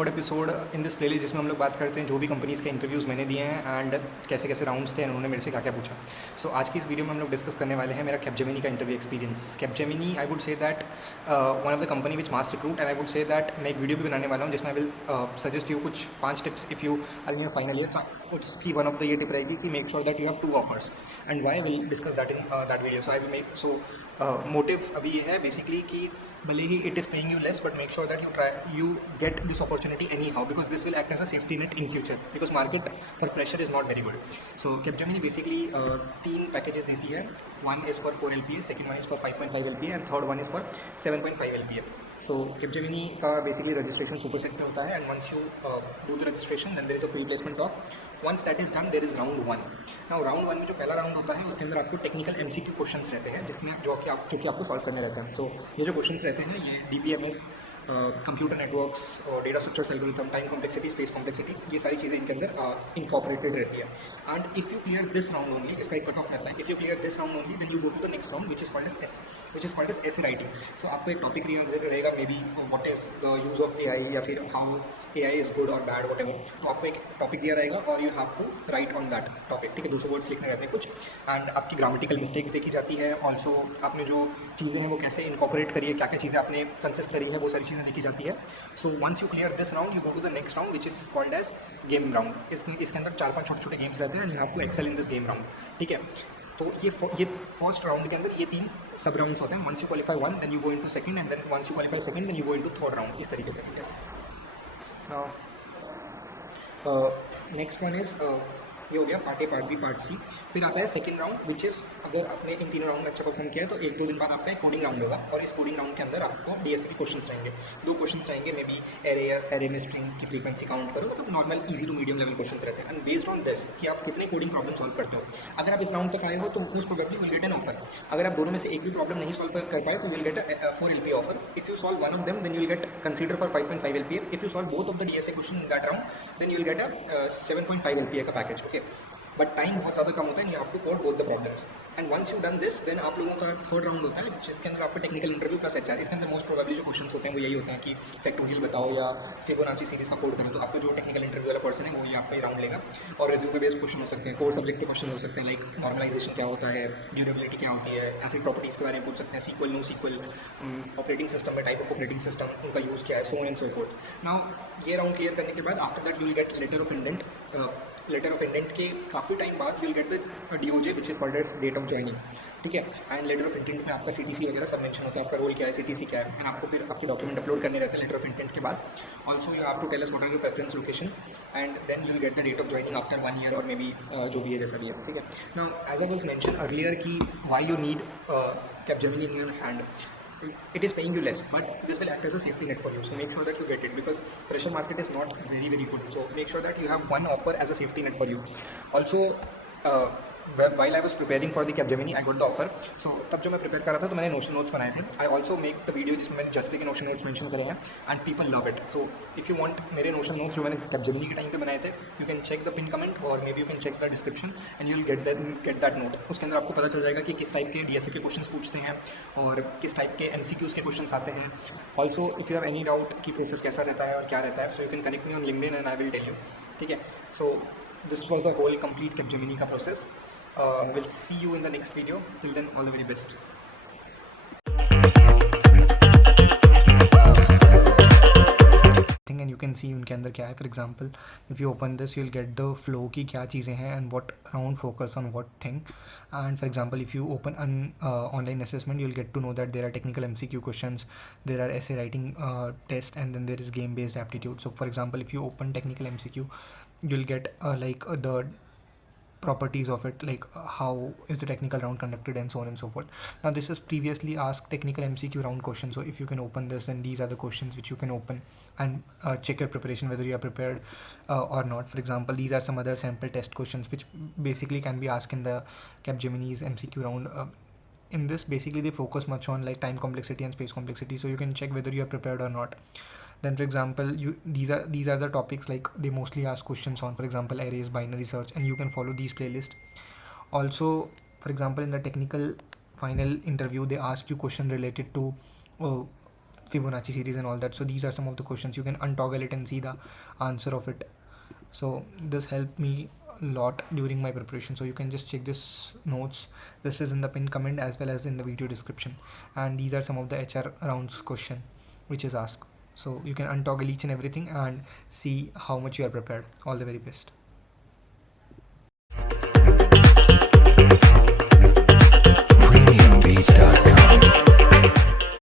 Third episode in this playlist जिसमें हम लोग बात करते हैं जो भी कंपनीज़ के इंटरव्यूज़ मैंने दिए हैं एंड कैसे कैसे राउंड्स थे, उन्होंने मेरे से क्या क्या पूछा. सो आज की इस वीडियो में हम लोग डिस्कस करने वाले हैं मेरा कैपजेमिनी का interview experience. Capgemini I would say that one of the company which mass recruit, and I would say that मैं एक वीडियो भी बनाने वाला हूँ जिसमें आई विल सजेस्ट यू कुछ 5 tips if you are in your final year. उसकी one of the ये टिप रहेगी कि make sure that you have 2 offers and why will discuss that in that video. So I will make so motive अभी ये है basically कि भले ही it is paying you less but make sure that you get this opportunity anyhow because this will act as a safety net in future because market for fresher is not very good. So Capgemini basically 3 packages देती है. One is for 4 LPA, second one is for 5.5 LPA and third one is for 7.5 LPA. So Capgemini का basically registration super set पे होता है and once you do the registration then there is a pre-placement talk. Once that is done there is round 1. Now round 1 में जो पहला राउंड होता है उसके अंदर आपको टेक्निकल MCQ क्वेश्चंस रहते हैं जिसमें जो कि आपको सॉल्व करने रहते हैं. सो ये जो क्वेश्चंस रहते हैं ये DBMS, कंप्यूटर नेटवर्क्स और data structures algorithm, time complexity, space complexity, ये सारी चीज़ें इनके अंदर इनकॉर्पोरेटेड रहती है. And if you clear this round only, इसका एक कट ऑफ रहता है, if you clear this round only then you go to the next round which is called as essay writing. So आपको एक टॉपिक रहेगा maybe what is the use of AI या फिर how AI is good और bad whatever. तो आपको एक topic दिया रहेगा और you have to write on that topic. ठीक है, 200 वर्ड्स लिखने रहते हैं कुछ. एंड आपकी ग्रामेटिकल मिस्टेक्स देखी जाती है. ऑल्सो आपने जो चीज़ें हैं वो कैसे इनकॉर्पोरेट करी है, क्या क्या चीज़ें आपने कंसिस्ट करी है, वो सारी चीज़ें देखी जाती है. So once you clear this round, you go to the next round, which is called as game round. इसके अंदर 4-5 छोटे-छोटे गेम्स रहते हैं and you have to excel in this game round. ठीक है, तो ये फर्स्ट राउंड के अंदर ये 3 सब राउंड्स होते हैं. Once you qualify one, then you go into second, and then once you qualify second, then you go into third round. इस तरीके से. ठीक है. Now, next one is ये हो गया part A, part B, part C. फिर आता है सेकंड राउंड विच इज़ अगर आपने इन तीनों राउंड में अच्छा परफॉर्म किया है तो 1-2 दिन बाद आपका एक कोडिंग राउंड होगा और इस कोडिंग राउंड के अंदर आपको DSA के क्वेश्चंस रहेंगे. 2 क्वेश्चंस रहेंगे, मे बी एरे में स्ट्रिंग की फ्रीक्वेंसी काउंट करो, मतलब normal easy to medium level questions रहते हैं. एंड बेस्ड ऑन दिस कि आप कितने कोडिंग प्रॉब्लम सॉल्व करते हो, अगर आप इस राउंड तक आए हो तो most probably will get an offer. अगर आप दोनों में से एक भी प्रॉब्लम नहीं सॉल्व कर पाए तो will get a 4 LPA offer. If you solve one of them then you will get considered for 5.5 LPA. If you solve both of the DSA question in that round then you will get a 7.5 LPA का package. Okay, but time बहुत ज़्यादा कम होता है. You have to code both the problems. And once you done this then आप लोगों का third round होता है जिसके अंदर आपका टेक्निकल इंटरव्यू प्लस HR. इसके अंदर मोस्ट प्रोबेबली जो क्वेश्चंस होते हैं वो यही होते हैं कि फैक्टोरियल बताओ या फिबोनाची सीरीज का कोड करो. तो आपका जो टेक्निकल इंटरव्यू वाला पर्सन है वो ये आपका राउंड लेगा. और रिज्यूमे बेस्ड क्वेश्चन हो सकते हैं, कोर सब्जेक्ट के क्वेश्चन हो सकते हैं, लाइक नॉर्मलाइजेशन क्या होता है, ड्यूरेबिलिटी क्या होती है, एसिड प्रॉपर्टीज़ के बारे में पूछ सकते हैं, SQL NoSQL, operating system में टाइप ऑफ ऑपरेटिंग सिस्टम, उनका यूज़ क्या है, so on and so forth. Now ये राउंड क्लियर करने के बाद after that you will get letter of indent के काफ़ी टाइम बाद you will get the DOJ which is called as date of joining. ठीक है, एंड लेटर ऑफ इंटेंट में आपका CTC वगैरह सब मेंशन होता है, आपका रोल क्या है, CTC क्या है, एंड आपको फिर आपके डॉक्यूमेंट अपलोड करने रहते हैं लेटर ऑफ इंटेंट के बाद. Also you have to tell us what are your preference location and then you will get the date of joining after 1 year और मे बी जो भी है जैसा भी है. ठीक है. Now as I was mention earlier कि why you need Capgemini in your hand. It is paying you less, but this will act as a safety net for you. So make sure that you get it because fresher market is not very good. So make sure that you have one offer as a safety net for you. Also, while I was preparing for the Capgemini, I got the offer. So तब जो मैं प्रिपेयर कर रहा था तो मैंने notion notes बनाए थे. I also make the video जिसमें मैंने जस्ट पे के नोशन नोट्स मेंशन करे हैं and people love it. So if you want मेरे नोशन नोट्स जो मैंने Capgemini के टाइम पे बनाए थे, you can check the pin comment or maybe you can check the description and you'll get that note. उसके अंदर आपको पता चल जाएगा कि किस टाइप के DSA के क्वेश्चंस पूछते हैं और किस टाइप के MCQs के क्वेश्चंस आते हैं. Also if you have any doubt कि प्रोसेस कैसा रहता है और क्या रहता है, so you can connect me on LinkedIn and I will tell you. ठीक है. So this was the whole complete Capgemini का process. We'll see you in the next video. Till then, all the very best. And you can see उनके अंदर क्या है. For example, if you open this, you'll get the flow की क्या चीज़ें हैं and what round focus on what thing. And for example, if you open an online assessment, you'll get to know that there are technical MCQ questions, there are essay writing test, and then there is game-based aptitude. So for example, if you open technical MCQ, you'll get the properties of it, like how is the technical round conducted and so on and so forth. Now this is previously asked technical MCQ round question, so if you can open this, then these are the questions which you can open and check your preparation whether you are prepared or not. For example, these are some other sample test questions which basically can be asked in the Capgemini's MCQ round. In this basically they focus much on like time complexity and space complexity, so you can check whether you are prepared or not. Then for example, these are the topics like they mostly ask questions on, for example, arrays, binary search, and you can follow these playlists. Also, for example, in the technical final interview they ask you question related to Fibonacci series and all that. So these are some of the questions. You can untoggle it and see the answer of it. So this helped me a lot during my preparation. So you can just check this notes. This is in the pinned comment as well as in the video description. And these are some of the HR rounds question which is asked. So you can untoggle each and everything and see how much you are prepared. All the very best. Premiumbeats.com